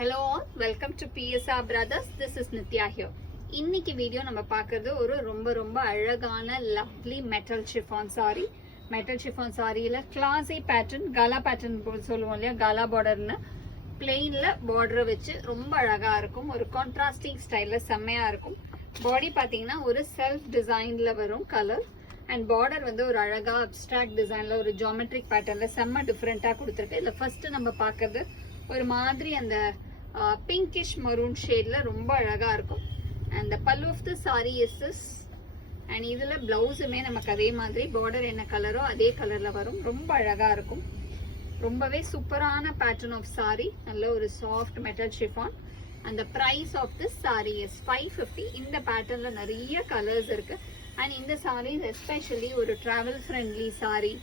Hello all, welcome to PSR Brothers. This is Nitya here. இன்னைக்கு video நம்ம பார்க்கிறது ஒரு ரொம்ப அழகான lovely metal chiffon sari. Metal chiffon சாரியில கிளாசி பேட்டர்ன், காலா பேட்டர்ன் சொல்லுவோம் இல்லையா, காலா பார்டர்னு பிளெயின்ல பார்டரை வச்சு ரொம்ப அழகா இருக்கும். ஒரு கான்ட்ராஸ்டிங் ஸ்டைல்ல செம்மையா இருக்கும். பாடி பாத்தீங்கன்னா ஒரு செல்ஃப் டிசைன்ல வரும் கலர் அண்ட் பார்டர் வந்து ஒரு அழகா அப்டிராக்ட் டிசைன்ல ஒரு ஜியோமெட்ரிக் பேட்டர்ன்ல செம்ம டிஃப்ரெண்டா கொடுத்துருக்கு. இதுல ஃபர்ஸ்ட் நம்ம பார்க்கறது ஒரு மாதிரி அந்த பிங்கிஷ் மரூன் ஷேட்ல ரொம்ப அழகா இருக்கும். And pallu of the sari is this. And இதுல பிளவுஸுமே நமக்கு அதே மாதிரி பார்டர் என்ன கலரோ அதே கலர்ல வரும். ரொம்ப அழகா இருக்கும். ரொம்பவே சூப்பரான பேட்டர்ன் ஆஃப் சாரி. நல்ல ஒரு சாஃப்ட் மெட்டல் ஷிஃபான். அந்த price of this sari is 550. இந்த பேட்டர்ன்ல நிறைய கலர்ஸ் இருக்கு. அண்ட் இந்த சாரீஸ் எஸ்பெஷலி ஒரு டிராவல் ஃப்ரெண்ட்லி சாரி,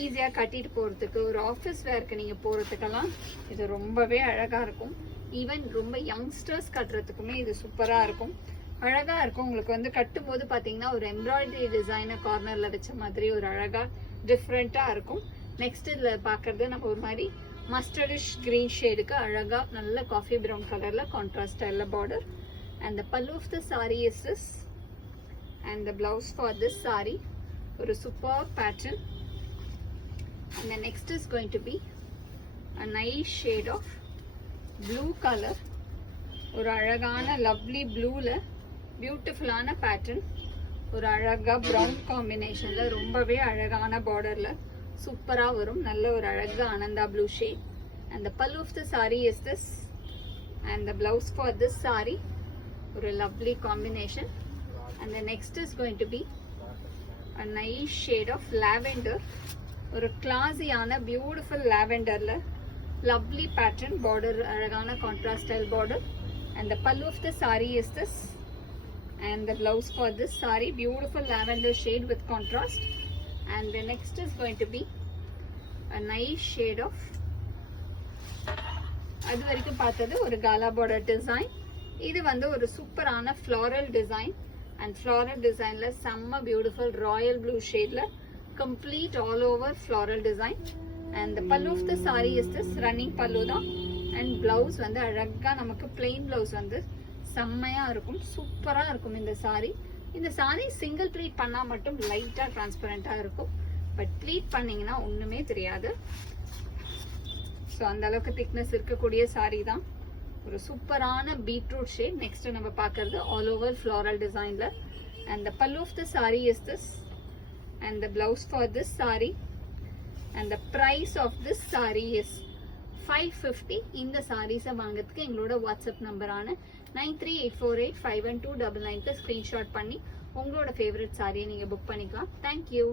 ஈஸியாக கட்டிட்டு போகிறதுக்கு, ஒரு ஆஃபீஸ் வேர்க்கு நீங்கள் போகிறதுக்கெல்லாம் இது ரொம்பவே அழகாக இருக்கும். ஈவன் ரொம்ப யங்ஸ்டர்ஸ் கட்டுறதுக்குமே இது சூப்பராக இருக்கும். அழகாக இருக்கும். உங்களுக்கு வந்து கட்டும்போது பார்த்தீங்கன்னா ஒரு எம்ப்ராய்டரி டிசைனை கார்னரில் வச்ச மாதிரி ஒரு அழகாக டிஃப்ரெண்ட்டாக இருக்கும். நெக்ஸ்ட் இதில் பார்க்குறது நம்ம ஒரு மாதிரி மஸ்டர்டிஷ் க்ரீன் ஷேடுக்கு அழகாக நல்ல காஃபி ப்ரௌன் கலரில் கான்ட்ராஸ்ட் ஸ்டைலில் border. And the pallu of the sari is this. And the blouse for this sari ஒரு super pattern. And the next is going to be a nice shade of blue color. ஒரு அழகான lovely ப்ளூல பியூட்டிஃபுல்லான pattern. ஒரு அழகா brown காம்பினேஷன்ல ரொம்பவே அழகான பார்டர்ல சூப்பரா வரும். நல்ல ஒரு அழகா Ananda blue shade. And the pallu of the saree is this. And the blouse for this saree ஒரு lovely combination. And the next is going to be a nice shade of lavender. ஒரு கிளாஸியான பியூட்டிஃபுல் லாவெண்டர்ல lovely pattern border, அழகான contrast style border. And the pallu of the sari is this. And the blouse for this sari beautiful lavender shade with contrast. And the next is going to be a nice shade of, அது வரைக்கும் பார்த்தது ஒரு காலா border design. இது வந்து ஒரு சூப்பரான floral design. And floral டிசைன்ல செம்ம பியூட்டிஃபுல் ராயல் ப்ளூ ஷேட்ல complete all over floral design. And the pallu of the saree is this. Running pallu da. And blouse வந்து அழகா நமக்கு plain blouse வந்து செம்மையா இருக்கும். சூப்பரா இருக்கும் இந்த saree. இந்த saree single pleat பண்ணா மட்டும் லைட்டா டிரான்ஸ்பரண்டா இருக்கும். பட் pleat பண்ணீங்கன்னா ஒண்ணுமே தெரியாது. ஸோ அந்த அளவுக்கு திக்னஸ் இருக்கக்கூடிய saree தான். ஒரு சூப்பரான பீட்ரூட் ஷேட். நெக்ஸ்ட் நம்ம பார்க்கறது ஆல் ஓவர் ஃப்ளாரல் டிசைன்ல. And the pallu of the saree is this. And the blouse for this saree. And the price of this saree is 550. இந்த sarees வாங்கிறதுக்கு எங்களோட வாட்ஸ்அப் நம்பரான 9384851299 ஸ்கிரீன்ஷாட் பண்ணி உங்களோட ஃபேவரட் சாரியை நீங்க புக் பண்ணிக்கலாம். தேங்க்யூ.